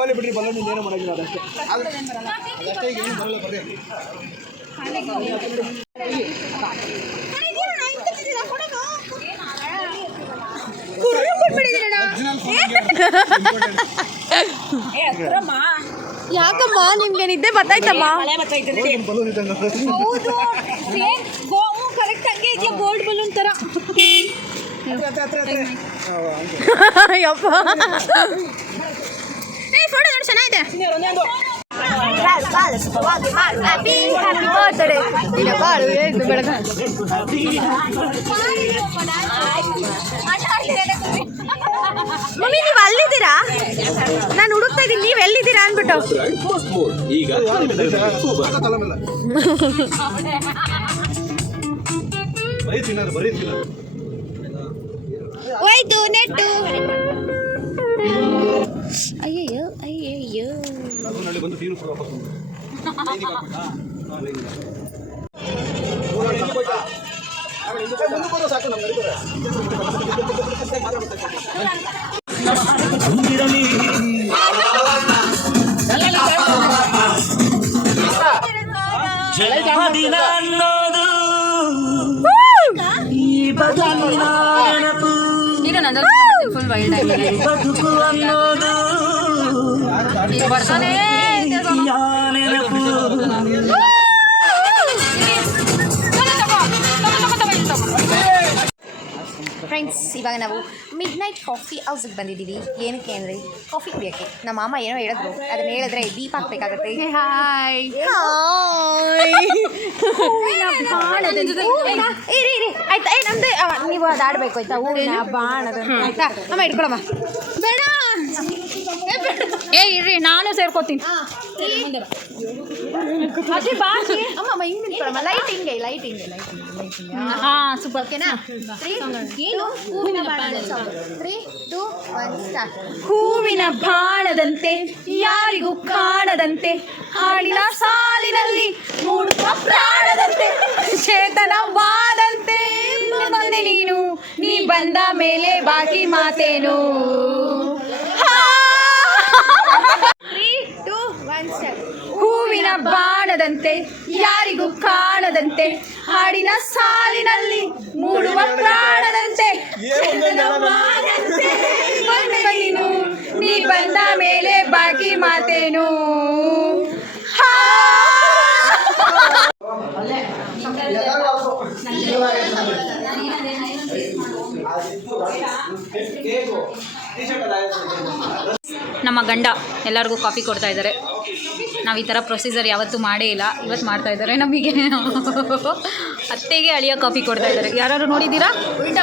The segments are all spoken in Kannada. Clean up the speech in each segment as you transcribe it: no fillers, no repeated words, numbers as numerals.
ಓಲಿ ಬಿಡ್ರಿ ಬಲ್ಲೋನ್ ಏನು ಮಾಡಂಗಿಲ್ಲ ಅದಷ್ಟೇ ಅದಷ್ಟೇ ಏನು ಬರಲ್ಲ ಬರ್ರಿ ಯಾಕಮ್ಮ ನಿಮ್ಗೆ ನಿದ್ದೆ ಬರ್ತಾಯ್ತಮ್ಮ? ಹೌದು ಕರೆಕ್ಟ್ ಹಂಗೆ ಇದೆಯಾ ಗೋಲ್ಡ್ ಬಲೂನ್ ತರ. ಯಪ್ಪ ಫೋಟೋ ನೋಡಿ ಚೆನ್ನಾಗಿದೆ. ಮಮ್ಮಿ ನೀವು ಅಲ್ಲಿದ್ದೀರಾ? ನಾನು ಹುಡುಕ್ತಾ ಇದ್ದೀನಿ, ನೀವು ಎಲ್ಲಿದ್ದೀರಾ ಅಂದ್ಬಿಟ್ಟು. ಹೋಯ್ತು ನೆಟ್ಟು. ಅಯ್ಯಯ್ಯೋ ಅಯ್ಯಯ್ಯೋ ಜನ್ಮದಿನ ಅನ್ನೋದು ಈ ಬದುಕಿನ ನೆನಪು, ಬದುಕು ಅನ್ನೋದು ನೆನಪು. ಫ್ರೆಂಡ್ಸ್, ಇವಾಗ ನಾವು ಮಿಡ್ ನೈಟ್ ಕಾಫಿ ಹೌಸಿಗೆ ಬಂದಿದ್ದೀವಿ. ಏನಕ್ಕೆ ಅಂದರೆ ಕಾಫಿ ಕುಡಿಯೋಕ್ಕೆ. ನಮ್ಮ ಮಾಮ ಏನೋ ಹೇಳಿದ್ರು, ಅದನ್ನ ಹೇಳಿದ್ರೆ ದೀಪ ಹಾಕ್ಬೇಕಾಗತ್ತೆ. ಹಾಯ್ ಇರಿ ಇರಿ ಆಯ್ತಾ? ನಮ್ದು ನೀವು ಅದು ಆಡಬೇಕು ಆಯ್ತಾ? ಹೂವಿನ ಬಾಣದ ಆಯ್ತಾ? ಅಮ್ಮ ಇಟ್ಕೊಳಮ್ಮ. ಬೇಡ ಇರ್ರಿ ನಾನು ಸೇರ್ಕೋತೀನಿ. ಅಮ್ಮ ಹಿಂಗೆ ನಿಂತ್ಕೊಳಮ್ಮ. ಲೈಟಿಂಗ್ ಹಾ ಸೂಪರ್. ಓಕೆನಾ? ಏನು ಹೂವಿನ ಬಾಣ. 3, 2, 1 ಸ್ಟಾರ್ಟ್. ಹೂವಿನ ಬಾಣದಂತೆ ಯಾರಿಗೂ ಕಾಣದಂತೆ ಹಾಡಿನ ಸಾಲಿನಲ್ಲಿ ಮೂಡುವ ಪ್ರಾಣದಂತೆ ಚೇತನವಾದಂತೆ ಬಂದೆ ನೀನು, ನೀ ಬಂದ ಮೇಲೆ ಬಾಕಿ ಮಾತೇನು. 3, 2, 1 ಸ್ಟಾರ್ಟ್. ಹೂವಿನ ಬಾಣದಂತೆ ಯಾರಿಗೂ ಕಾಣದಂತೆ ಹಾಡಿನ ಸಾಲಿನಲ್ಲಿ ಮೂಡುವ ಪ್ರಾಣದಂತೆ ಬಂದೆ ನೀನು, ನೀ ಬಂದ ಮೇಲೆ ಬಾಕಿ ಮಾತೇನು. ನಮ್ಮ ಗಂಡ ಎಲ್ಲರಿಗೂ ಕಾಫಿ ಕೊಡ್ತಾ ಇದ್ದಾರೆ. ನಾವು ಈ ಥರ ಪ್ರೊಸೀಜರ್ ಯಾವತ್ತೂ ಮಾಡೇ ಇಲ್ಲ, ಇವತ್ತು ಮಾಡ್ತಾ ಇದ್ದಾರೆ. ನಮಗೆ ಅತ್ತೆಗೆ ಅಳಿಯ ಕಾಫಿ ಕೊಡ್ತಾ ಇದ್ದಾರೆ. ಯಾರು ನೋಡಿದ್ದೀರಾ? ಉಲ್ಟಾ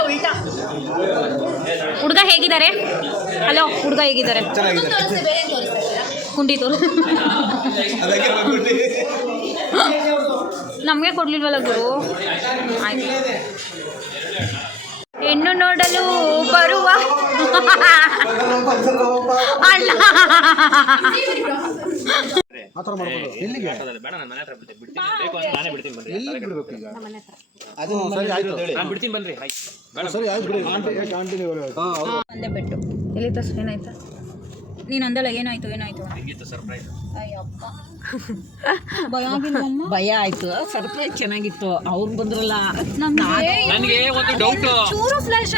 ಹುಡುಗ ಹೇಗಿದ್ದಾರೆ? ಹಲೋ, ಹುಡುಗ ಹೇಗಿದ್ದಾರೆ? ಕುಂಡಿ ತೋರು. ನಮಗೆ ಕೊಡ್ಲಿಲ್ವಲ್ಲ ಗುರು. ಆಯ್ತು. ಹೆಣ್ಣು ನೋಡಲು ಬರುವ ಅಣ್ಣ. ಒಂದೇ ಬೆಟ್ಟು ಎಲ್ಲಿ ತಸ್ ಏನಾಯ್ತಾ? ನೀನು ಅಂದಲ್ಲ ಏನಾಯ್ತು ಅಯ್ಯಪ್ಪ ಭಯ ಆಯ್ತು. ಸರ್ಪ್ರೈಸ್ ಚೆನ್ನಾಗಿತ್ತು. ಅವ್ರು ಬಂದ್ರಲ್ಲ, ನನಗೆ ಒಂದು ಡೌಟ್.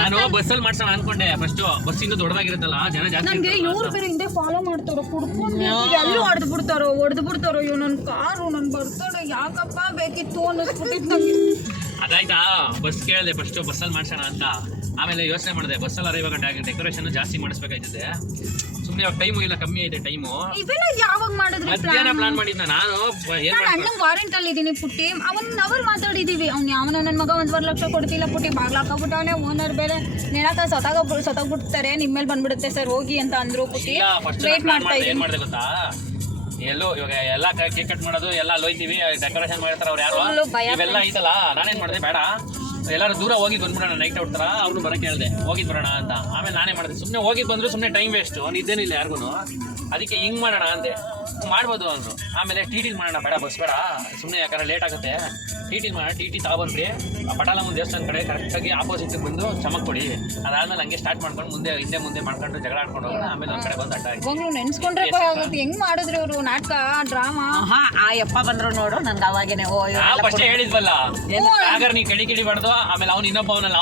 ನಾನು ಬಸ್ಸಲ್ಲಿ ಮಾಡ್ಸೋಣ ಅನ್ಕೊಂಡೆ. ಫಸ್ಟ್ ಬಸ್ ಇಂದ ದೊಡ್ಡದಾಗಿರುತ್ತಲ್ಲ, ಜನ ಜಾಸ್ತಿ. ನನಗೆ ಇವ್ರು ಬೇರೆ ಹಿಂದೆ ಫಾಲೋ ಮಾಡ್ತಾರೋ, ಕುಡ್ಕೊಂಡು ಎಲ್ಲೂ ಹೊಡೆದು ಬಿಡ್ತಾರೋ. ಅಯ್ಯೋ ನನ್ನ ಕಾರು ನನ್ ಬರ್ತಾರೋ, ಯಾಕಪ್ಪ ಬೇಕಿತ್ತು ಅನ್ನಿಸ್ಬಿಟ್ಟಿತ್ತು ನನಗೆ. ಅದಾಯ್ತಾ, ಬಸ್ ಕೇಳಿದೆ ಫಸ್ಟ್ ಬಸ್ಸಲ್ಲಿ ಮಾಡ್ಸೋಣ ಅಂತ. ಆಮೇಲೆ ಯೋಚನೆ ಮಾಡಿದೆ, ಬಸ್ಸಲ್ಲಿ ಇವಾಗ ಡೆಕೋರೇಷನ್ ಜಾಸ್ತಿ ಮಾಡಿಸ್ಬೇಕಾಯ್ತದೆ. ಸುಮ್ಮನೆ ಇವಾಗ ಟೈಮು ಇಲ್ಲ, ಕಮ್ಮಿ ಐತೆ ಟೈಮು. ಇವೆಲ್ಲ ಯಾವಾಗ ಮಾಡಿದ್ರಿ? ಮಧ್ಯಾಹ್ನ ಪ್ಲಾನ್ ಮಾಡಿದ್ನ ನಾನು. ಅಣ್ಣಂಗೆ ವಾರಂಟ್ ಅಲ್ಲಿ ಇದೀನಿ ಪುಟ್ಟಿ. ಅವರ್ ಮಾತಾಡಿದೀವಿ. ಅವ್ನು ಯಾವನ ನನ್ನ ಮಗ 1.5 ಲಕ್ಷ ಕೊಡ್ತಿಲ್ಲ ಪುಟ್ಟಿ, ಬಾಗ್ಲಾಕಬಿಟ್ಟವನೇ. ಓನರ್ ಬೇರೆ ನೆನಕ ಸೊತಾಗ್ಬಿಡ್ತಾರೆ, ನಿಮ್ಮೇಲೆ ಬಂದ್ಬಿಡುತ್ತೆ ಸರ್ ಹೋಗಿ ಅಂತ ಅಂದ್ರು ಪುಟ್ಟಿ. ವೇಟ್ ಮಾಡ್ತಾ ಇದ್ದೀನಿ. ಏನ್ ಮಾಡಿದೆ ಗೊತ್ತಾ, ಎಲ್ಲೋ ಇವಾಗ ಎಲ್ಲ ಕೇಕ್ ಕಟ್ ಮಾಡೋದು ಎಲ್ಲ ಅಲ್ಲೋಯ್ತೀವಿ, ಡೆಕೋರೇಷನ್ ಮಾಡಿರ್ತಾರೆ ಅವ್ರು ಯಾರು. ಇವೆಲ್ಲ ಐತಲ್ಲ, ನಾನೇನ್ ಮಾಡಿದೆ, ಬೇಡ ಎಲ್ಲರೂ ದೂರ ಹೋಗಿ ಬಂದ್ಬಿಡೋಣ, ನೈಟ್ ಔಟ್ ತರ. ಅವ್ರನ್ನು ಬರಕ್ಕೆ ಹೇಳಿದೆ, ಹೋಗಿದ್ ಬರೋಣ ಅಂತ. ಆಮೇಲೆ ನಾನೇ ಮಾಡಿದೆ, ಸುಮ್ಮನೆ ಹೋಗಿದ್ ಬಂದ್ರು ಸುಮ್ಮನೆ ಟೈಮ್ ವೇಸ್ಟ್, ನಿದ್ದೇನಿಲ್ಲ ಯಾರಿಗೂ. ಅದಕ್ಕೆ ಹಿಂಗ್ ಮಾಡೋಣ ಅಂದೆ, ಮಾಡ್ಬೋದು ಅಂದ್ರು. ಆಮೇಲೆ ಟಿ ಮಾಡೋಣ, ಬೇಡ ಬಸ್ ಬೇಡ ಸುಮ್ಮನೆ, ಯಾಕಂದ್ರೆ ಲೇಟ್ ಆಗುತ್ತೆ, ಟಿ ಮಾಡೋಣ. ಟಿ ತಗೊಬಂದ್ರಿ ಆ ಪಟಾಲಮ್ಮನ ದೇವಸ್ಥಾನ ಕಡೆ ಕರೆಕ್ಟಾಗಿ ಆಪೋಸಿಟ್ ಬಂದು ಚಮಕ್ ಕೊಡಿ. ಅದಾದ್ಮೇಲೆ ಹಂಗೆ ಸ್ಟಾರ್ಟ್ ಮಾಡ್ಕೊಂಡು ಮುಂದೆ ಮಾಡ್ಕೊಂಡು ಜಗಳ ಆಡ್ಕೊಂಡು ಹೋಗೋಣ. ಆಮೇಲೆ ಒಂದ್ ಕಡೆ ಬಂದು ಅಡ್ಡ ಯಾವಾಗಲೂ ನೆನ್ಸ್ಕೊಂಡ್ರೆ ಆಗುತ್ತೆ ಹೆಂಗ್ ಮಾಡಿದ್ರು ಇವರು ನಾಟಕ ಡ್ರಾಮಾ. ಆ ಯಪ್ಪ ಬಂದ್ರು ನೋಡು ನನ್ಗೆ ಅವಾಗೇನೆ ಫಸ್ಟ್ ಹೇಳಿದ್ವಲ್ಲ, ಆಗ ನೀ ಕಿಡಿ ಮಾಡ್ದು. ಆಮೇಲೆ ಅವ್ನು ಇನ್ನೊಬ್ಬವನಲ್ಲ,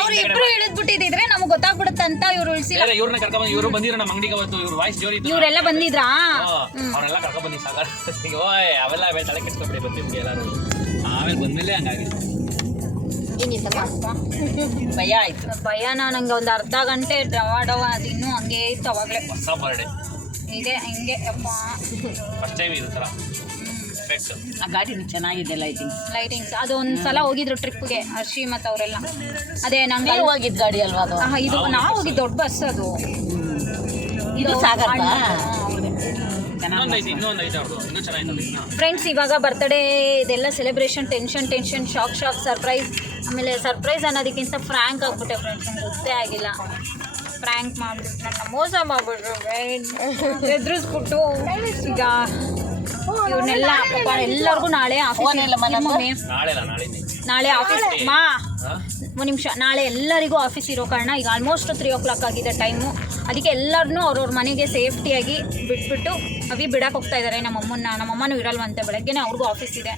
ಅವ್ರು ಇಬ್ರು ಇಳಿದ್ಬಿಟ್ಟಿದ್ರೆ ನಮ್ಗೆ ಗೊತ್ತಾಗ್ಬಿಡುತ್ತೆ ಅಂತ ಇವ್ರು ಉಳಿಸಿಲ್ಲ. ಇವ್ರನ್ನ ಕರ್ಕೊಂಡ್ ಇವ್ರು ಬಂದಿರೋ ನಮ್ಮ ಅಂಗಡಿಗೆ ಅವತ್ತು. ಇವ್ರ ವಾಯ್ಸ್ ಜೋರಿ ಇವರೆಲ್ಲ ಬಂದಿದ್ರಾ? ಅವರೆಲ್ಲ ಕರ್ಕೊಂಡ್ ಬಂದಿ ಸಾಗರ್. ಓಯ್ ಅವೆಲ್ಲ ತಲೆ ಕೆಡ್ಸ್ಕೊಂಡ್ಬಿಡಿ ಬಂದಿದ್ವಿ ಎಲ್ಲಾರು. ಆಮೇಲೆ ಬಂದ್ಮೇಲೆ ಹಂಗಾಗಿದೆ. ಭಯ ಆಯ್ತು. ಭಯನ ನಂಗೆ ಒಂದು ಅರ್ಧ ಗಂಟೆ ಡವ ಅದು ಇನ್ನೂ ಹಂಗೆ ಇತ್ತು ಅವಾಗಲೇ. ಹೊಸ ಬರ್ಡೇ ಇದೆ ಹಿಂಗೆ ಅಪ್ಪ, ಫಸ್ಟ್ ಟೈಮ್ ಇದು ಥರ ಎಫೆಕ್ಟ್. ಆ ಗಾಡಿನೂ ಚೆನ್ನಾಗಿದೆ ಲೈಟಿಂಗ್ಸ್. ಅದು ಒಂದ್ಸಲ ಹೋಗಿದ್ರು ಟ್ರಿಪ್ಗೆ ಹರ್ಷಿ ಮತ್ತು ಅವರೆಲ್ಲ. ಅದೇ ನಂಗೆ ಹೋಗಿದ್ ಗಾಡಿ ಅಲ್ವಾ ಅದು? ಇದು ನಾವು ಹೋಗಿದ್ದು ದೊಡ್ಡ ಬಸ್ ಅದು. ಇದು ಸಾಗರ ಇನ್ನೊಂದು ಐತೆ ಅವ್ರದ್ದು, ಇನ್ನೂ ಚೆನ್ನಾಗಿದೆ. ಫ್ರೆಂಡ್ಸ್, ಇವಾಗ ಬರ್ತ್ಡೇ ಇದೆಲ್ಲ ಸೆಲೆಬ್ರೇಷನ್, ಟೆನ್ಷನ್, ಶಾಕ್, ಸರ್ಪ್ರೈಸ್. ಆಮೇಲೆ ಸರ್ಪ್ರೈಸ್ ಅನ್ನೋದಕ್ಕಿಂತ ಫ್ರ್ಯಾಂಕ್ ಆಗ್ಬಿಟ್ಟೆ ಫ್ರೆಂಡ್ಸ್. ನಂಗೆ ಗೊತ್ತೇ ಆಗಿಲ್ಲ. ಫ್ರ್ಯಾಂಕ್ ಮಾಡಿಬಿಟ್ಟು ನನ್ನ ಮೋಸ ಮಾಡಿಬಿಟ್ರು, ಎದುರಿಸ್ಬಿಟ್ಟು. ಈಗ ಇವನ್ನೆಲ್ಲ ಪಾಪ ಎಲ್ಲರಿಗೂ ನಾಳೆ ಆಫೀಸ್, ನಾಳೆ ಆಫೀಸ್ ಮಾ ಒಂದು ನಿಮಿಷ, ನಾಳೆ ಎಲ್ಲರಿಗೂ ಆಫೀಸ್ ಇರೋ ಕಾರಣ ಈಗ ಆಲ್ಮೋಸ್ಟ್ 3 o'clock ಆಗಿದೆ ಟೈಮು. ಅದಕ್ಕೆ ಎಲ್ಲರನ್ನೂ ಅವ್ರವ್ರ ಮನೆಗೆ ಸೇಫ್ಟಿಯಾಗಿ ಬಿಟ್ಬಿಟ್ಟು ಬಿಡಕ್ಕೆ ಹೋಗ್ತಾ ಇದ್ದಾರೆ. ನಮ್ಮಮ್ಮನೂ ಇರಲ್ವಂತೆ, ಬೆಳಗ್ಗೆನೇ ಅವ್ರಿಗೂ ಆಫೀಸ್ ಇದೆ,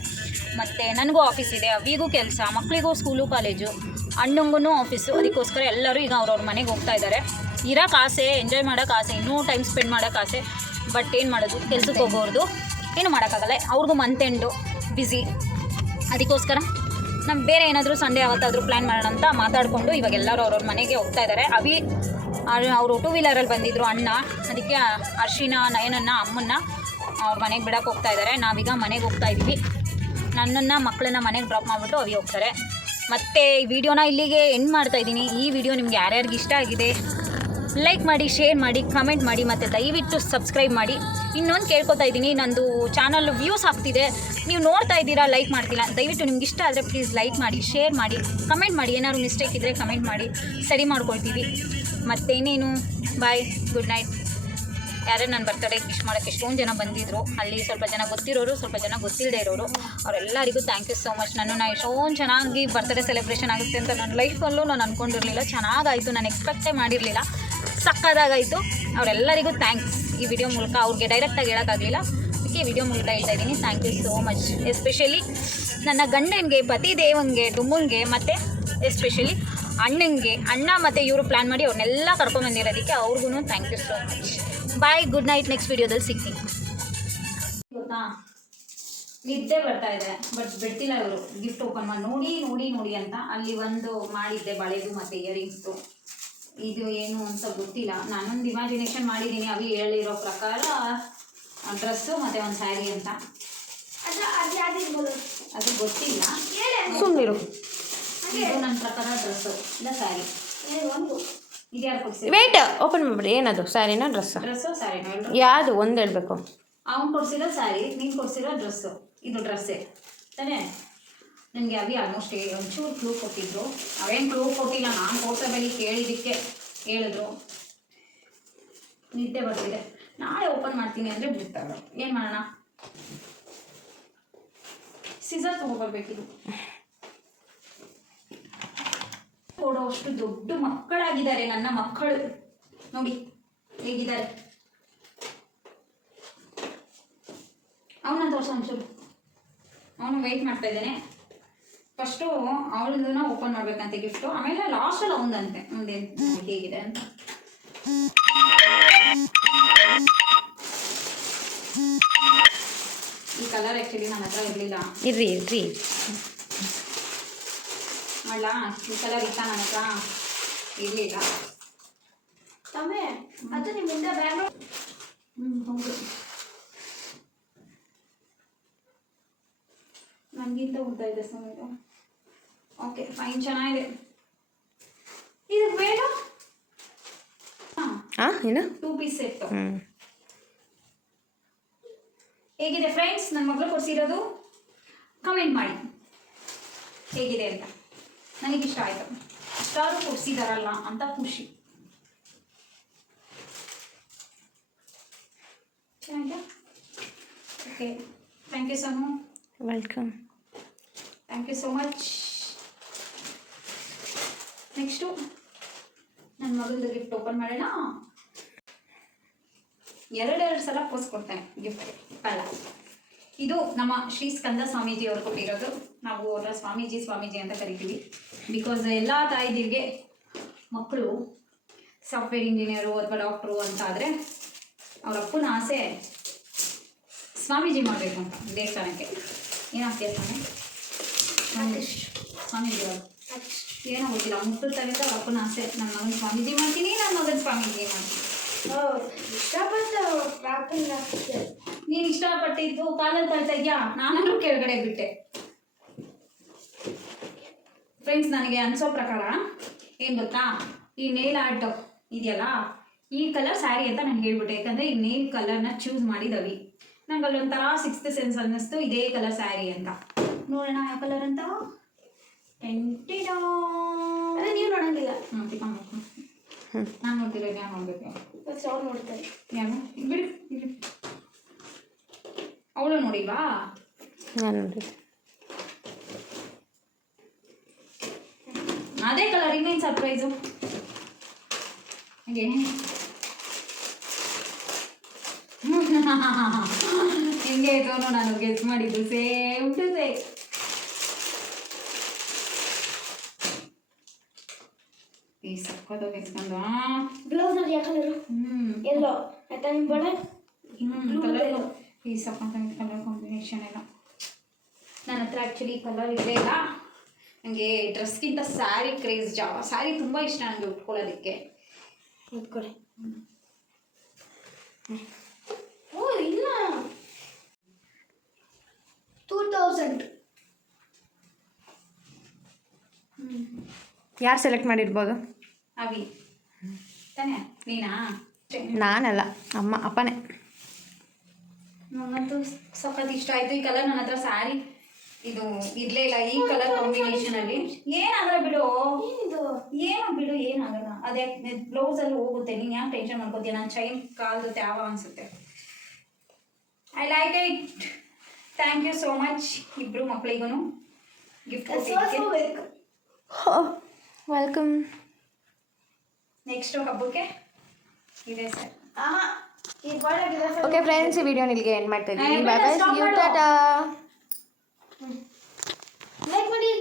ಮತ್ತು ನನಗೂ ಆಫೀಸ್ ಇದೆ, ಅವಿಗೂ ಕೆಲಸ, ಮಕ್ಕಳಿಗೂ ಸ್ಕೂಲು ಕಾಲೇಜು, ಅಣ್ಣಂಗೂ ಆಫೀಸು. ಅದಕ್ಕೋಸ್ಕರ ಎಲ್ಲರೂ ಈಗ ಅವ್ರವ್ರ ಮನೆಗೆ ಹೋಗ್ತಾ ಇದ್ದಾರೆ. ಇರೋಕ್ಕೆ ಆಸೆ, ಎಂಜಾಯ್ ಮಾಡೋಕ್ಕೆ ಆಸೆ, ಇನ್ನೂ ಟೈಮ್ ಸ್ಪೆಂಡ್ ಮಾಡೋಕ್ಕೆ ಆಸೆ. ಬಟ್ ಏನು ಮಾಡೋದು, ಕೆಲ್ಸಕ್ಕೆ ಹೋಗೋರ್ದು ಏನು ಮಾಡೋಕ್ಕಾಗಲ್ಲ. ಅವ್ರಿಗೂ ಮಂತ್ ಎಂಡು ಬ್ಯುಸಿ. ಅದಕ್ಕೋಸ್ಕರ ನಮ್ಗೆ ಬೇರೆ ಏನಾದರೂ ಸಂಡೇ ಯಾವತ್ತಾದರೂ ಪ್ಲ್ಯಾನ್ ಮಾಡೋಣ ಅಂತ ಮಾತಾಡಿಕೊಂಡು ಇವಾಗ ಎಲ್ಲರೂ ಅವ್ರವ್ರ ಮನೆಗೆ ಹೋಗ್ತಾ ಇದ್ದಾರೆ. ಅವರು 2 ವೀಲರಲ್ಲಿ ಬಂದಿದ್ದರು ಅಣ್ಣ. ಅದಕ್ಕೆ ಅರ್ಶಿನ, ನಯನನ್ನ, ಅಮ್ಮನ್ನ ಅವ್ರ ಮನೆಗೆ ಬಿಡಕ್ಕೆ ಹೋಗ್ತಾ ಇದ್ದಾರೆ. ನಾವೀಗ ಮನೆಗೆ ಹೋಗ್ತಾ ಇದ್ದೀವಿ. ನನ್ನನ್ನು ಮಕ್ಕಳನ್ನ ಮನೆಗೆ ಡ್ರಾಪ್ ಮಾಡಿಬಿಟ್ಟು ಅವಿ ಹೋಗ್ತಾರೆ. ಮತ್ತು ಈ ವಿಡಿಯೋನ ಇಲ್ಲಿಗೆ ಎಂಡ್ ಮಾಡ್ತಾಯಿದ್ದೀನಿ. ಈ ವಿಡಿಯೋ ನಿಮ್ಗೆ ಯಾರ್ಯಾರಿಗೆ ಇಷ್ಟ ಆಗಿದೆ ಲೈಕ್ ಮಾಡಿ, ಶೇರ್ ಮಾಡಿ, ಕಮೆಂಟ್ ಮಾಡಿ, ಮತ್ತು ದಯವಿಟ್ಟು ಸಬ್ಸ್ಕ್ರೈಬ್ ಮಾಡಿ. ಇನ್ನೊಂದು ಕೇಳ್ಕೊತಾ ಇದ್ದೀನಿ, ನಂದು ಚಾನಲ್ ವ್ಯೂಸ್ ಆಗ್ತಿದೆ, ನೀವು ನೋಡ್ತಾ ಇದ್ದೀರಾ, ಲೈಕ್ ಮಾಡ್ತಿಲ್ಲ. ದಯವಿಟ್ಟು ನಿಮ್ಗೆ ಇಷ್ಟ ಆದರೆ ಪ್ಲೀಸ್ ಲೈಕ್ ಮಾಡಿ, ಶೇರ್ ಮಾಡಿ, ಕಮೆಂಟ್ ಮಾಡಿ. ಏನಾದ್ರು ಮಿಸ್ಟೇಕ್ ಇದ್ದರೆ ಕಮೆಂಟ್ ಮಾಡಿ, ಸರಿ ಮಾಡ್ಕೊಳ್ತೀವಿ. ಮತ್ತೇನೇನು, ಬಾಯ್, ಗುಡ್ ನೈಟ್. ಯಾರ್ಯಾರು ನನ್ನ ಬರ್ತಡೇ ವಿಶ್ ಮಾಡೋಕ್ಕೆ ಎಷ್ಟೊಂದು ಜನ ಬಂದಿದ್ದರು. ಅಲ್ಲಿ ಸ್ವಲ್ಪ ಜನ ಗೊತ್ತಿರೋರು, ಸ್ವಲ್ಪ ಜನ ಗೊತ್ತಿಲ್ಲದೆ ಇರೋರು, ಅವರೆಲ್ಲರಿಗೂ ಥ್ಯಾಂಕ್ ಯು ಸೋ ಮಚ್. ನಾನು ಎಷ್ಟೊಂದು ಚೆನ್ನಾಗಿ ಬರ್ತಡೇ ಸೆಲೆಬ್ರೇಷನ್ ಆಗುತ್ತೆ ಅಂತ ನನ್ನ ಲೈಫಲ್ಲೂ ನಾನು ಅಂದ್ಕೊಂಡಿರಲಿಲ್ಲ. ಚೆನ್ನಾಗಾಯಿತು, ನಾನು ಎಕ್ಸ್ಪೆಕ್ಟೇ ಮಾಡಿರಲಿಲ್ಲ. ಸಕ್ಕದಾಗಾಯಿತು. ಅವರೆಲ್ಲರಿಗೂ ಥ್ಯಾಂಕ್ಸ್. ಈ ವಿಡಿಯೋ ಮೂಲಕ ಅವ್ರಿಗೆ ಡೈರೆಕ್ಟಾಗಿ ಹೇಳೋಕ್ಕಾಗಲಿಲ್ಲ, ಅದಕ್ಕೆ ವಿಡಿಯೋ ಮೂಲಕ ಹೇಳ್ತಾ ಇದ್ದೀನಿ. Thank you so much. Especially ನನ್ನ ಗಂಡನಿಗೆ, ಪತಿ ದೇವನಿಗೆ, ಡುಮ್ಮಂಗೆ, ಮತ್ತು ಎಸ್ಪೆಷಲಿ ಅಣ್ಣಂಗೆ, ಅಣ್ಣ ಮತ್ತು ಇವರು ಪ್ಲ್ಯಾನ್ ಮಾಡಿ ಅವ್ರನ್ನೆಲ್ಲ ಕರ್ಕೊಂಬಂದಿರೋದಕ್ಕೆ ಅವ್ರಿಗೂ thank you so much. Bye, good night. Next ವಿಡಿಯೋದಲ್ಲಿ ಸಿಗ್ತೀನಿ. ಗೊತ್ತಾ, ನಿದ್ದೆ ಬರ್ತಾ ಇದೆ, ಬಟ್ ಬಿಡ್ತಿಲ್ಲ ಇವರು. ಗಿಫ್ಟ್ ಓಪನ್ ಮಾಡಿ ನೋಡಿ ಅಂತ. ಅಲ್ಲಿ ಒಂದು ಮಾಡಿದ್ದೆ ಬಳೆದು ಮತ್ತು ಇಯರಿಂಗ್ಸ್ದು. ಇದು ಏನು ಅಂತ ಗೊತ್ತಿಲ್ಲ. ನಾನೊಂದು ಇಮ್ಯಾಜಿನೇಷನ್ ಮಾಡಿದ್ದೀನಿ. ಅವಿ ಹೇಳಿರೋ ಪ್ರಕಾರ ಡ್ರೆಸ್ಸು ಮತ್ತು ಒಂದು ಸ್ಯಾರಿ ಅಂತ. ಅದು ಗೊತ್ತಿಲ್ಲ, ಸುಮ್ಮನಿರು. ಇದು ನನ್ನ ಪ್ರಕಾರ ಡ್ರೆಸ್ಸು ಇಲ್ಲ ಸ್ಯಾರಿ. ಇದು ಯಾರು ಕೊಡ್ಸಿ? ವೇಟ್, ಓಪನ್ ಮಾಡಿಬಿಡಿ. ಏನದು, ಸ್ಯಾರಿನಾ ಡ್ರೆಸ್ಸು? ಡ್ರೆಸ್ಸು ಸ್ಯಾರಿನಾ? ಯಾವುದು ಒಂದು ಹೇಳಬೇಕು. ಅವ್ನು ಕೊಡ್ಸಿರೋ ಸ್ಯಾರಿ, ನೀನು ಕೊಡ್ಸಿರೋ ಡ್ರೆಸ್ಸು. ಇದು ಡ್ರೆಸ್ಸೇ ತಾನೇ? ನನಗೆ ಅವಿ ಆಲ್ಮೋಸ್ಟ್ ಒಂಚೂರು ಕ್ಲೂ ಕೊಟ್ಟಿದ್ರು. ಅವೇನು ಕ್ಲೂ ಕೊಟ್ಟಿಲ್ಲ, ನಾನು ಫೋಟೋದಲ್ಲಿ ಕೇಳಿದ್ದಕ್ಕೆ ಹೇಳಿದ್ರು. ನಿದ್ದೆ ಬರ್ತಿದೆ. ನಾಳೆ ಓಪನ್ ಮಾಡ್ತೀನಿ ಅಂದರೆ ಬಿಡ್ತಾರೆ. ಏನು ಮಾಡೋಣ, ಸಿಸರ್ ತೊಗೊಬರ್ಬೇಕಿದು. ಕೊಡೋ ಅಷ್ಟು ದೊಡ್ಡ ಮಕ್ಕಳಾಗಿದ್ದಾರೆ ನನ್ನ ಮಕ್ಕಳು. ನೋಡಿ ಹೇಗಿದ್ದಾರೆ. ಅವನಂತ ತೋರಿಸೋ ಒಂಚೂರು. ಅವನು ವೆಯ್ಟ್ ಮಾಡ್ತಾ ಇದ್ದಾನೆ. ಫಸ್ಟು ಅವಳದನ್ನ ಓಪನ್ ಮಾಡ್ಬೇಕಂತೆ ಗಿಫ್ಟು, ಆಮೇಲೆ ಲಾಸ್ಟಲ್ಲಿ ಅವನದಂತೆ. ಒಂದೇನು ಹೇಗಿದೆ ಅಂತ. ಈ ಕಲರ್ ಆ್ಯಕ್ಚುಲಿ ನನ್ನ ಹತ್ರ ಇರಲಿಲ್ಲ. ಇರ್ರಿ ಮಾಡಲಾ? ಈ ಕಲರ್ ಇತ್ತ ನನ್ನ ಹತ್ರ ಇರಲಿಲ್ಲ. ಅದು ನಿಮ್ಮ ಮುಂದೆ ಬ್ಯಾಗ್. ಹೌದು, ನನಗಿಂತ ಉದ್ದ ಇದೆ ಸಮಯ. ಓಕೆ, ಫೈನ್, ಚೆನ್ನಾಗಿದೆ. ಇದು ಬೇಡ. ಏನು 2 ಪೀಸ್ ಸೆಟ್. ಹೇಗಿದೆ ಫ್ರೆಂಡ್ಸ್? ನನ್ನ ಮಗಳು ಕೊಡಿಸಿರೋದು ಕಮೆಂಟ್ ಮಾಡಿ ಹೇಗಿದೆ ಅಂತ. ನನಗಿಷ್ಟ ಆಯಿತು. ಇಷ್ಟಾದರೂ ಕೊಡಿಸಿದಾರಲ್ಲ ಅಂತ ಖುಷಿ. ಆಯಿತಾ? Okay, thank you Sonu, welcome. Thank you so much. Next ನನ್ನ ಮಗಂದು ಗಿಫ್ಟ್ ಓಪನ್ ಮಾಡೋಣ. ಎರಡೆರಡು ಸಲ ಪೋಸ್ ಕೊಡ್ತೇನೆ ಗಿಫ್ಟ್ಗೆ ಅಲ್ಲ. ಇದು ನಮ್ಮ ಶ್ರೀ ಸ್ಕಂದ ಸ್ವಾಮೀಜಿ ಅವರು ಕೊಟ್ಟಿರೋದು. ನಾವು ಅವರ ಸ್ವಾಮೀಜಿ ಅಂತ ಕರಿತೀವಿ. ಬಿಕಾಸ್ ಎಲ್ಲ ತಾಯಿದಿರಿಗೆ ಮಕ್ಕಳು ಸಾಫ್ಟ್ವೇರ್ ಇಂಜಿನಿಯರು ಅಥವಾ ಡಾಕ್ಟ್ರು ಅಂತ ಆದರೆ ಅವ್ರ ಅಪ್ಪನ ಆಸೆ ಸ್ವಾಮೀಜಿ ಮಾಡಬೇಕು ಅಂತ ದೇವಸ್ಥಾನಕ್ಕೆ. ಏನಾಗ್ತೀಯ ಸ್ವಾಮೀಜಿ ಅವರು ಏನೋ ಗೊತ್ತಿಲ್ಲ, ಮುಟ್ಟಿರ್ತಾಗಿಂದ ಅವ್ರ ಅಪ್ಪನ ಆಸೆ, ನನ್ನ ಮಗನ ಸ್ವಾಮೀಜಿ ಮಾಡ್ತೀನಿ, ನನ್ನ ಮಗನ ಸ್ವಾಮೀಜಿ ಮಾಡ್ತೀನಿ. ನೀನು ಇಷ್ಟಪಟ್ಟಿದ್ದು ಕಾಲಲ್ಲಿ ತಳ್ತಾ ಇದೆಯಾ? ನಾನು ಕೆಳಗಡೆ ಬಿಟ್ಟೆ. ಫ್ರೆಂಡ್ಸ್, ನನಗೆ ಅನಿಸೋ ಪ್ರಕಾರ ಏನು ಗೊತ್ತಾ, ಈ ನೇಲ್ ಆರ್ಟ್ ಇದೆಯಲ್ಲ, ಈ ಕಲರ್ ಸ್ಯಾರಿ ಅಂತ ನಾನು ಹೇಳ್ಬಿಟ್ಟೆ. ಯಾಕಂದರೆ ಈ ನೇಲ್ ಕಲರ್ನ ಚೂಸ್ ಮಾಡಿದವಿ. ನಂಗೆ ಅಲ್ಲೊಂಥರ ಸಿಕ್ಸ್ತ್ ಸೆನ್ಸ್ ಅನ್ನಿಸ್ತು ಇದೇ ಕಲರ್ ಸ್ಯಾರಿ ಅಂತ. ನೋಡೋಣ ಯಾವ ಕಲರ್ ಅಂತ. ನೀವು ನೋಡಂಗಿಲ್ಲ. ನಾನು ನೋಡ್ತಿರೋ ಯಾರು ನೋಡ್ಬೇಕು? ಅವ್ರು ನೋಡ್ತಾರೆ. ಯಾರು ಬಿಡು, ಅವಳು ನೋಡಿಲ್ವಾ? ನಾನು ನೋಡಿ. ಅದೇ ಕಲರ್, ಇನ್ನೇನು ಸರ್ಪ್ರೈಸು. ಹಾಗೆ ಹಿಂಗೆ ಇತ್ತು ನಾನು ಗೆಸ್ ಮಾಡಿದ್ದು, ಸೇಮ್ ಟು ಸೇಮ್. ಈ ಸಕ್ಕತ್ತು ಗೆಸ್ಕೊಂಡು ಬ್ಲೌಸ್ ನೋಡಿ ಯಾವ ಕಲರು? ಎಲ್ಲೋ ಆಯ್ತಾ ನಿಮ್ಮ ಬಳೆ? ಕಲರ್ ಈ ಸಕ್ಕತ್ತ ಕಲರ್ ಕಾಂಬಿನೇಷನ್ ಎಲ್ಲ. ನನ್ನ ಹತ್ರ ಆ್ಯಕ್ಚುಲಿ ಕಲರ್ ಇರಲೇ ಇಲ್ಲ. ನನಗೆ ಡ್ರೆಸ್ಗಿಂತ ಸ್ಯಾರಿ ಕ್ರೇಜ್ ಸ್ಯಾರಿ ತುಂಬ ಇಷ್ಟ ನನಗೆ ಉಟ್ಕೊಳ್ಳೋದಕ್ಕೆ. ಉಟ್ಕೊಳ್ಳಿ. ಓ ಇಲ್ಲ, 2000. ಯಾರು ಸೆಲೆಕ್ಟ್ ಮಾಡಿರ್ಬೋದು? ಅವಿ ತಾನೇ? ನೀನಾ? ನಾನಲ್ಲ, ಅಪ್ಪನೇ. ನನಗಂತೂ ಸಖತ್ ಇಷ್ಟ ಆಯಿತು ಈ ಕಲರ್. ನನ್ನ ಹತ್ರ ಸ್ಯಾರಿ ಇದು ಇರಲೇ ಇಲ್ಲ ಈ ಕಲರ್ ಕಾಂಬಿನೇಷನಲ್ಲಿ. ಏನಾಗಲ್ಲ ಬಿಡು, ಏನಾಗಲ್ಲ. ಅದೇ ಬ್ಲೌಸಲ್ಲಿ ಹೋಗುತ್ತೆ. ನೀನು ಯಾಕೆ ಟೆನ್ಷನ್ ಮಾಡ್ಕೋತೀಯ? ನಾನು ಚೈನ್ ಕಾಲ್ದು ತ್ಯಾವ ಅನಿಸುತ್ತೆ. I like it. Thank you so much ಇಬ್ಬರು ಮಕ್ಕಳಿಗೂ ಗಿಫ್ಟ್ ಕೊಟ್ಟಿದ್ದಕ್ಕೆ. ವೆಲ್ಕಮ್. ನೆಕ್ಸ್ಟು ಹಬ್ಬಕ್ಕೆ ಇದೆ ಸರ್. ಓಕೆ ಫ್ರೆಂಡ್ಸ್, ಈ ವಿಡಿಯೋ ಇಲ್ಲಿಗೆ ಎಂಡ್ ಮಾಡ್ತಾ ಇದ್ದೀನಿ. ಬಾಯ್ ಬಾಯ್, ಸಿ ಯು, ಟಾಟಾ. ಲೈಕ್ ಮಾಡಿ.